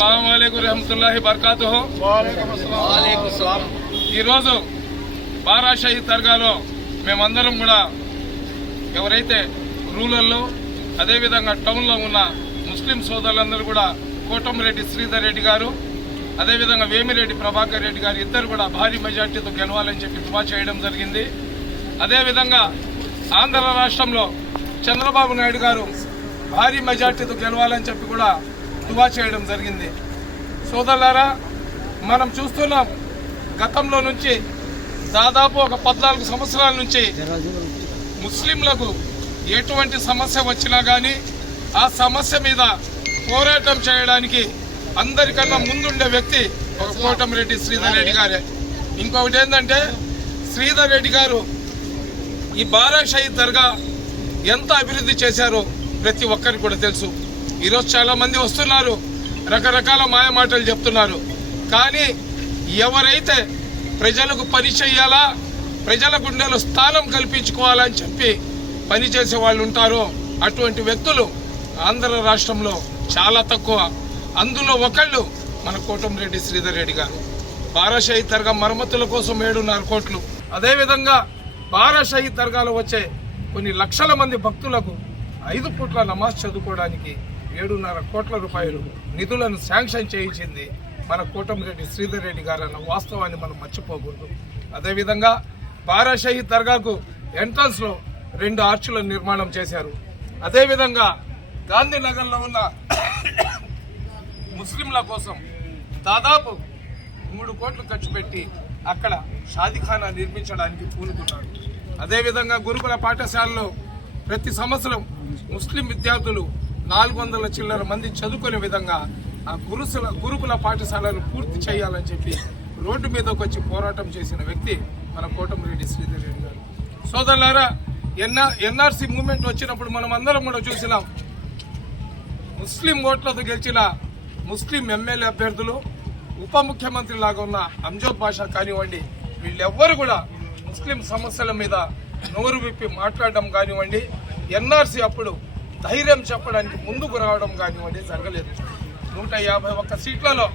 అస్సలం రహమతుల్లాహి బర్కాతు ఈరోజు బారాషాహి దర్గాలో మేమందరం కూడా ఎవరైతే రూరల్లో అదేవిధంగా టౌన్లో ఉన్న ముస్లిం సోదరులందరూ కూడా కోటమిరెడ్డి శ్రీధర్ రెడ్డి గారు అదేవిధంగా వేమిరెడ్డి ప్రభాకర్ రెడ్డి గారు ఇద్దరు కూడా భారీ మెజార్టీతో గెలవాలని చెప్పి దువా చేయడం జరిగింది. అదేవిధంగా ఆంధ్ర రాష్ట్రంలో చంద్రబాబు నాయుడు గారు భారీ మెజార్టీతో గెలవాలని చెప్పి కూడా దువా చేయడం జరిగింది. సోదరులారా మనం చూస్తున్నాం గతంలో నుంచి దాదాపు ఒక పద్నాలుగు సంవత్సరాల నుంచి ముస్లింలకు ఎటువంటి సమస్య వచ్చినా కానీ ఆ సమస్య మీద పోరాటం చేయడానికి అందరికన్నా ముందుండే వ్యక్తి ఒక కోటమిరెడ్డి శ్రీధర్ రెడ్డి గారే. ఇంకొకటి ఏంటంటే శ్రీధర్ రెడ్డి గారు ఈ బారా షహీద్ దర్గా ఎంత అభివృద్ధి చేశారో ప్రతి ఒక్కరికి కూడా తెలుసు. ఈరోజు చాలా మంది వస్తున్నారు రకరకాల మాయమాటలు చెప్తున్నారు. కానీ ఎవరైతే ప్రజలకు పని చేయాలా ప్రజల గుండెలో స్థానం కల్పించుకోవాలని చెప్పి పని చేసే వాళ్ళు ఉంటారో అటువంటి వ్యక్తులు ఆంధ్ర రాష్ట్రంలో చాలా తక్కువ. అందులో ఒకళ్ళు మన కోటంరెడ్డి శ్రీధర్ రెడ్డి గారు. బారాషాహి దర్గా మరమ్మతుల కోసం ఏడున్నర కోట్లు. అదేవిధంగా బారాషాహి దర్గాలో వచ్చే కొన్ని లక్షల మంది భక్తులకు ఐదు పూట్ల నమాజ్ చదువుకోవడానికి ఏడున్నర కోట్ల రూపాయలు నిధులను శాంక్షన్ చేయించింది మన కోటమిరెడ్డి శ్రీధర్ రెడ్డి గారు అన్న వాస్తవాన్ని మనం మర్చిపోకూడదు. అదేవిధంగా బారాషాహి దర్గాకు ఎంట్రన్స్లో రెండు ఆర్చుల నిర్మాణం చేశారు. అదేవిధంగా గాంధీనగర్లో ఉన్న ముస్లింల కోసం దాదాపు మూడు కోట్లు ఖర్చు పెట్టి అక్కడ షాదిఖానా నిర్మించడానికి పూనుకున్నారు. అదేవిధంగా గురుకుల పాఠశాలలో ప్రతి సంవత్సరం ముస్లిం విద్యార్థులు నాలుగు వందల చిల్లర మంది చదువుకునే విధంగా ఆ గురుసుల గురుకుల పాఠశాలను పూర్తి చేయాలని చెప్పి రోడ్డు మీదకి వచ్చి పోరాటం చేసిన వ్యక్తి మన కోటమిరెడ్డి శ్రీధర్ రెడ్డి గారు. సోదరులారా ఎన్ఆర్ ఎన్ఆర్సీ మూమెంట్ వచ్చినప్పుడు మనం అందరం కూడా చూసినాం. ముస్లిం ఓట్లతో గెలిచిన ముస్లిం ఎమ్మెల్యే అభ్యర్థులు ఉప ముఖ్యమంత్రి లాగా ఉన్న అంజోద్ బాషా కానివ్వండి వీళ్ళెవ్వరు కూడా ముస్లిం సమస్యల మీద నోరు విప్పి మాట్లాడడం కానివ్వండి ఎన్ఆర్సీ అప్పుడు ధైర్యం చెప్పడానికి ముందుకు రావడం కానివ్వండి జరగలేదు. నూట యాభై ఒక్క సీట్లలో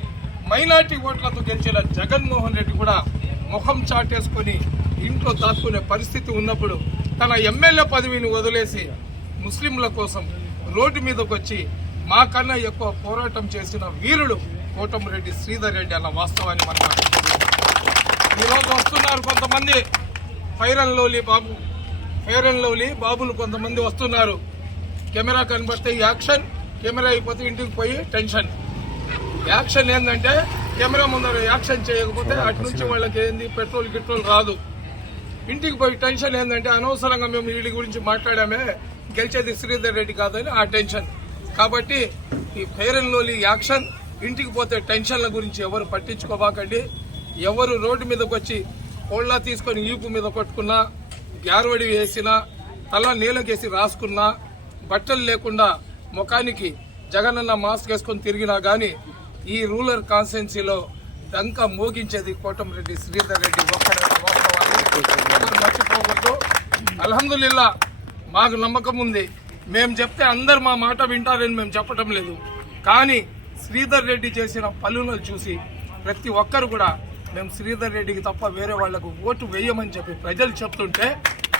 మైనార్టీ ఓట్లతో గెలిచిన జగన్మోహన్ రెడ్డి కూడా ముఖం చాటేసుకొని ఇంట్లో దాక్కునే పరిస్థితి ఉన్నప్పుడు తన ఎమ్మెల్యే పదవిని వదిలేసి ముస్లింల కోసం రోడ్డు మీదకు వచ్చి మాకన్నా ఎక్కువ పోరాటం చేసిన వీరుడు కోటమిరెడ్డి శ్రీధర్ రెడ్డి అన్న వాస్తవాన్ని మనం ఈరోజు వస్తున్నారు కొంతమంది. ఫైర్ అండ్ లవ్లీ బాబు. ఫైర్ అండ్ లవ్లీ బాబులు కొంతమంది వస్తున్నారు. కెమెరా కనబడితే యాక్షన్ కెమెరా అయిపోతే ఇంటికి పోయి టెన్షన్. యాక్షన్ ఏంటంటే కెమెరా ముందర యాక్షన్ చేయకపోతే అటు నుంచి వాళ్ళకి ఏంది పెట్రోల్ గిట్రోల్ రాదు. ఇంటికి పోయి టెన్షన్ ఏంటంటే అనవసరంగా మేము వీడి గురించి మాట్లాడామే గెలిచేది శ్రీధర్ రెడ్డి కాదని ఆ టెన్షన్. కాబట్టి ఈ ఫెయిర్ అండ్ లోలీ యాక్షన్ ఇంటికి పోతే టెన్షన్ల గురించి ఎవరు పట్టించుకోబాకండి. ఎవరు రోడ్డు మీదకి వచ్చి కోళ్ళ తీసుకొని ఈపు మీద కొట్టుకున్నా గ్యారవడి వేసినా తల నీళ్ళకేసి రాసుకున్నా బట్టలు లేకుండా ముఖానికి జగనన్న మాస్క్ వేసుకొని తిరిగినా కానీ ఈ రూరల్ కాన్స్టిట్యున్సీలో డంక మోగించేది కోటమిరెడ్డి శ్రీధర్ రెడ్డి ఒక్కడే వాస్తవాన్ని మర్చిపోకూడదు. అల్హమ్దుల్లా మాకు నమ్మకం ఉంది. మేము చెప్తే అందరు మా మాట వింటారని మేము చెప్పటం లేదు. కానీ శ్రీధర్ రెడ్డి చేసిన పనులను చూసి ప్రతి ఒక్కరు కూడా మేము శ్రీధర్ రెడ్డికి తప్ప వేరే వాళ్ళకు ఓటు వేయమని చెప్పి ప్రజలు చెప్తుంటే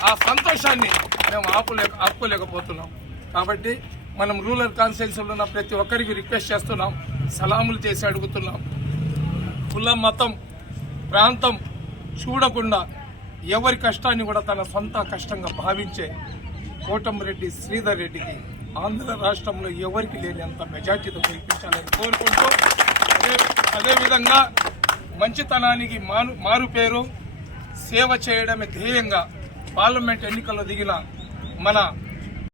ఆ సంతోషాన్ని మేము ఆపలేక ఆపుకోలేకపోతున్నాం. కాబట్టి మనం రూరల్ కాన్స్టిట్యున్సీలో ఉన్న ప్రతి ఒక్కరికి రిక్వెస్ట్ చేస్తున్నాం సలాములు చేసి అడుగుతున్నాం. కులం మతం ప్రాంతం చూడకుండా ఎవరి కష్టాన్ని కూడా తన సొంత కష్టంగా భావించే కోటమిరెడ్డి శ్రీధర్ రెడ్డికి ఆంధ్ర రాష్ట్రంలో ఎవరికి లేనంత మెజార్టీతో గెలిపించాలని కోరుకుంటూ అదే అదేవిధంగా మంచితనానికి మారు మారు పేరు సేవ చేయడమే ధ్యేయంగా పార్లమెంట్ ఎన్నికల్లో దిగిన మన